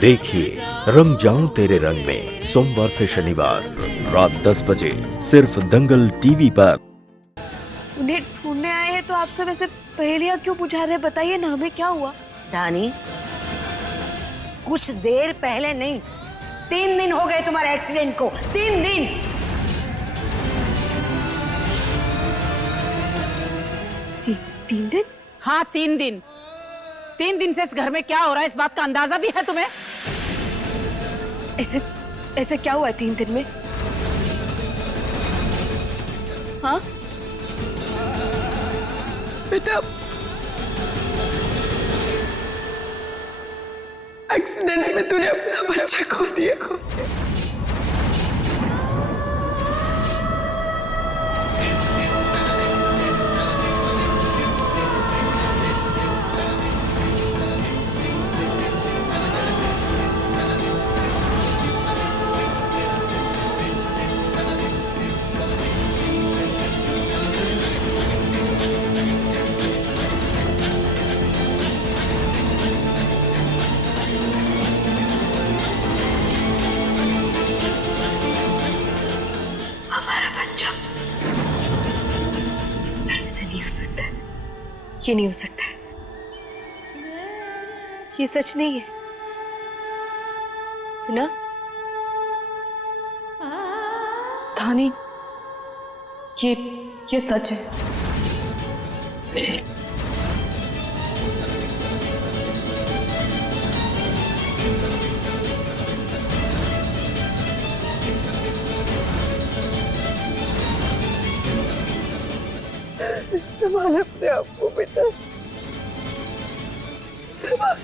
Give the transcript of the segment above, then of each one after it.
देखिए रंग जाऊं तेरे रंग में सोमवार से शनिवार रात 10 बजे सिर्फ दंगल टीवी पर। उन्हें ढूंढने आए हैं तो आपसे वैसे पहेलियां क्यों बुझा रहे हैं? बताइए ना, हमें क्या हुआ? दानी, कुछ देर पहले नहीं, 3 दिन हो गए तुम्हारे एक्सीडेंट को। 3 दिन। तीन दिन? हाँ, 3 दिन। 3 दिन से इस घर में क्या हो रहा है इस बात का अंदाजा भी है तुम्हें? ऐसे ऐसे क्या हुआ है 3 दिन में? हाँ बेटा, एक्सीडेंट में तूने अपना बच्चा खो दिया। हमारा बच्चा। ऐसे नहीं हो सकता, ये नहीं हो सकता, ये सच नहीं है ना? धानी, ये सच है। संभाल अपने आप को बेटा, संभाल।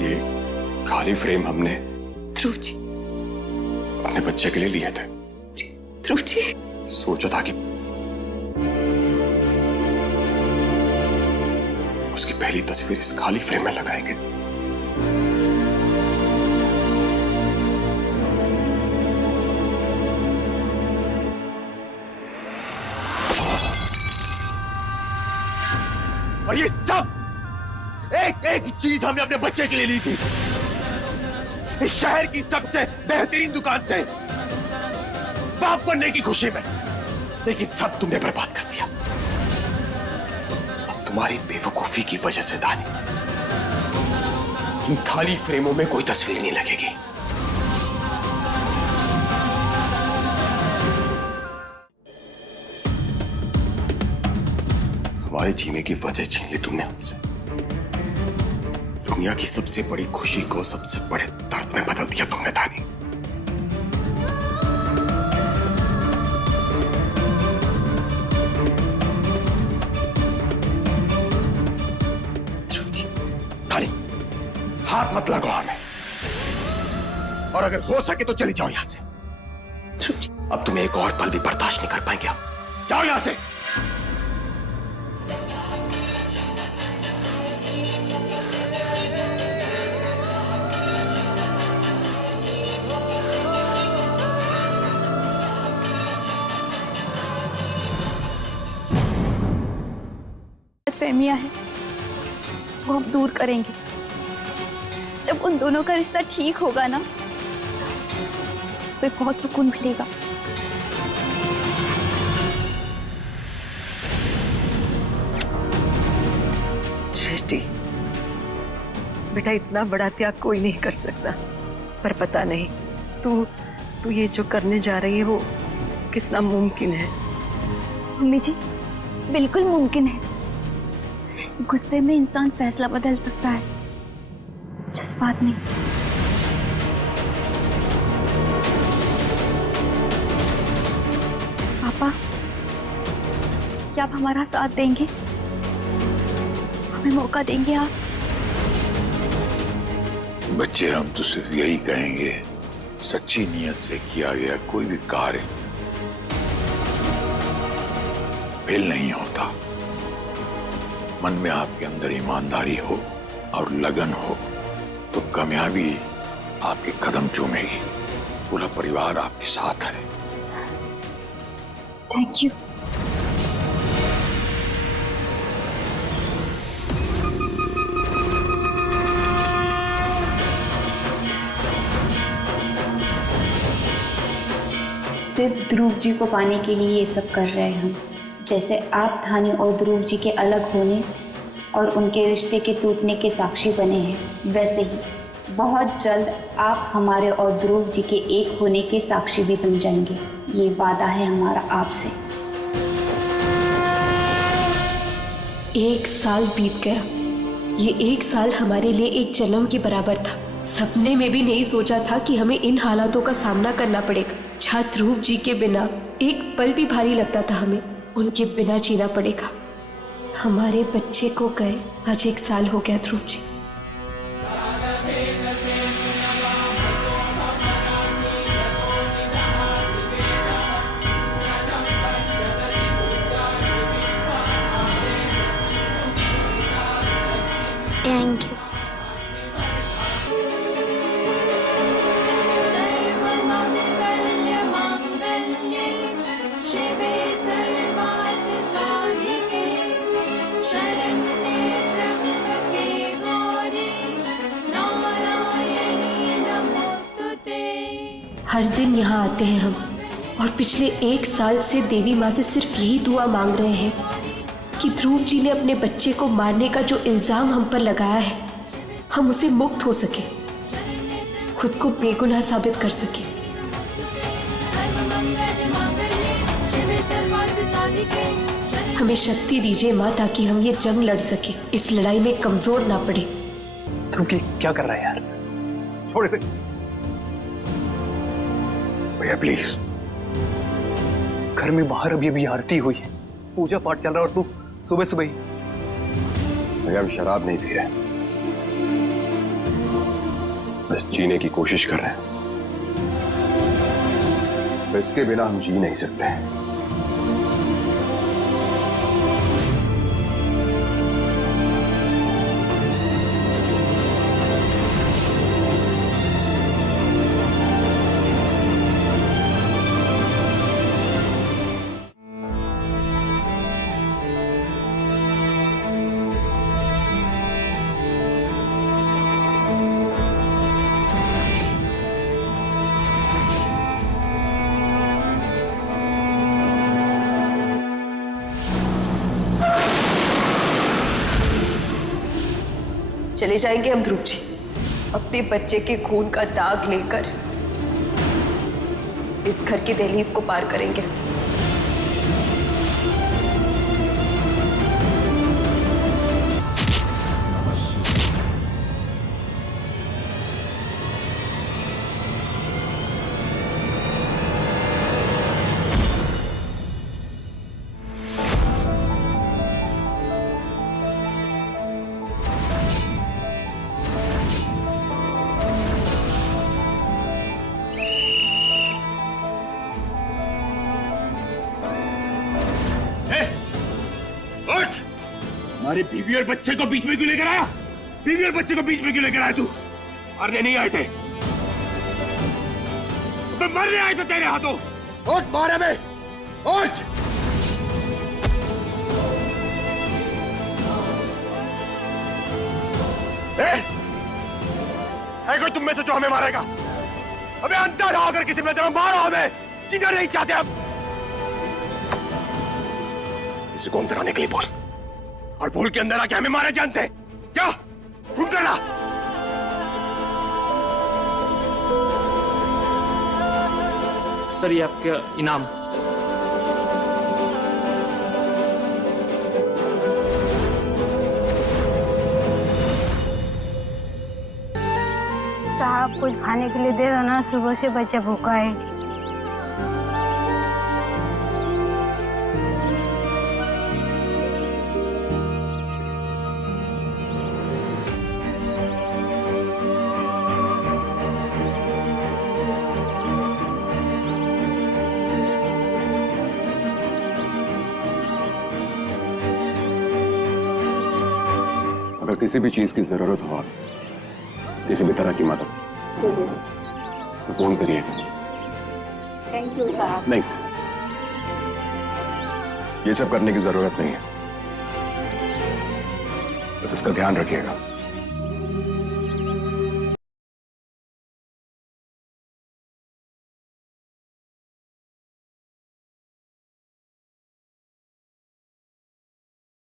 ये खाली फ्रेम हमने ध्रुव जी, अपने बच्चे के लिए लिए थे। ध्रुव जी, सोचा था कि उसकी पहली तस्वीर इस खाली फ्रेम में लगाएंगे। और ये सब एक एक चीज हमने अपने बच्चे के लिए ली थी, इस शहर की सबसे बेहतरीन दुकान से, बाप बनने की खुशी में। लेकिन सब तुमने बर्बाद कर दिया। अब तुम्हारी बेवकूफी की वजह से दानी, इन खाली फ्रेमों में कोई तस्वीर नहीं लगेगी। हमारे जीने की वजह छीन ली तुमने हमसे। दुनिया की सबसे बड़ी खुशी को सबसे बड़े दर्द में बदल दिया तुमने दानी। दानी, हाथ मत लगाओ हमें, और अगर हो सके तो चली जाओ यहां से। अब तुम्हें एक और पल भी बर्दाश्त नहीं कर पाएंगे। अब जाओ यहां से। फहमियां है वो हम दूर करेंगे। जब उन दोनों का रिश्ता ठीक होगा ना, तो बहुत सुकून मिलेगा। सृष्टि, बेटा, इतना बड़ा त्याग कोई नहीं कर सकता। पर पता नहीं तू ये जो करने जा रही है वो कितना मुमकिन है। मम्मी जी, बिल्कुल मुमकिन है। गुस्से में इंसान फैसला बदल सकता है, जज्बात नहीं। पापा, क्या आप हमारा साथ देंगे? हमें मौका देंगे आप? बच्चे, हम तो सिर्फ यही कहेंगे, सच्ची नीयत से किया गया कोई भी कार्य फेल नहीं होता। मन में आपके अंदर ईमानदारी हो और लगन हो तो कामयाबी आपके कदम चूमेगी। पूरा परिवार आपके साथ है। Thank you. सिर्फ ध्रुव जी को पाने के लिए ये सब कर रहे हैं हम। जैसे आप धानी और ध्रुव जी के अलग होने और उनके रिश्ते के टूटने के साक्षी बने हैं, वैसे ही बहुत जल्द आप हमारे और ध्रुव जी के एक होने के साक्षी भी बन जाएंगे। ये वादा है हमारा आपसे। 1 साल बीत गया। ये 1 साल हमारे लिए एक जन्म के बराबर था। सपने में भी नहीं सोचा था कि हमें इन हालातों का सामना करना पड़ेगा। जहाँ ध्रुव जी के बिना एक पल भी भारी लगता था, हमें उनके बिना जीना पड़ेगा। हमारे बच्चे को गए आज 1 साल हो गया ध्रुव जी। Thank you. हर दिन यहाँ आते हैं हम और पिछले 1 साल से देवी माँ से सिर्फ यही दुआ मांग रहे हैं कि ध्रुव जी ने अपने बच्चे को मारने का जो इल्जाम हम पर लगाया है, हम उसे मुक्त हो सके, खुद को बेगुनाह साबित कर सके। हमें शक्ति दीजिए माँ, ताकि हम ये जंग लड़ सके, इस लड़ाई में कमजोर ना पड़े। ध्रुव क्या कर रहा है यार? छोड़ इसे। भैया प्लीज। घर में बाहर अभी आरती हुई है, पूजा पाठ चल रहा है और तू सुबह सुबह ही। भैया हम शराब नहीं पी रहे, बस जीने की कोशिश कर रहे हैं। इसके बिना हम जी नहीं सकते हैं। चले जाएंगे हम ध्रुव जी, अपने बच्चे के खून का दाग लेकर इस घर की दहलीज को पार करेंगे। हमारे बीवी और बच्चे को बीच में क्यों लेकर आया? बीवी और बच्चे को बीच में क्यों लेकर आया तू? मरने नहीं आए थे, मरने आए थे तेरे हाथों। उठ मारे में, उठ। है कोई तुम में से जो हमें मारेगा? अबे अंदर आओ, अगर किसी में तुम्हें मारो, हमें जीना नहीं चाहते अब। किसी को अंदर आने के लिए बोल, और भूल के अंदर आके हमें मारे जान से। जा, खून करना। सर ये आपका इनाम। साहब कुछ खाने के लिए दे दो ना, सुबह से बच्चा भूखा है। अगर किसी भी चीज की जरूरत हो, किसी भी तरह की मदद, तो फोन करिए। थैंक यू साहब। नहीं, ये सब करने की जरूरत नहीं है, बस इसका ध्यान रखिएगा।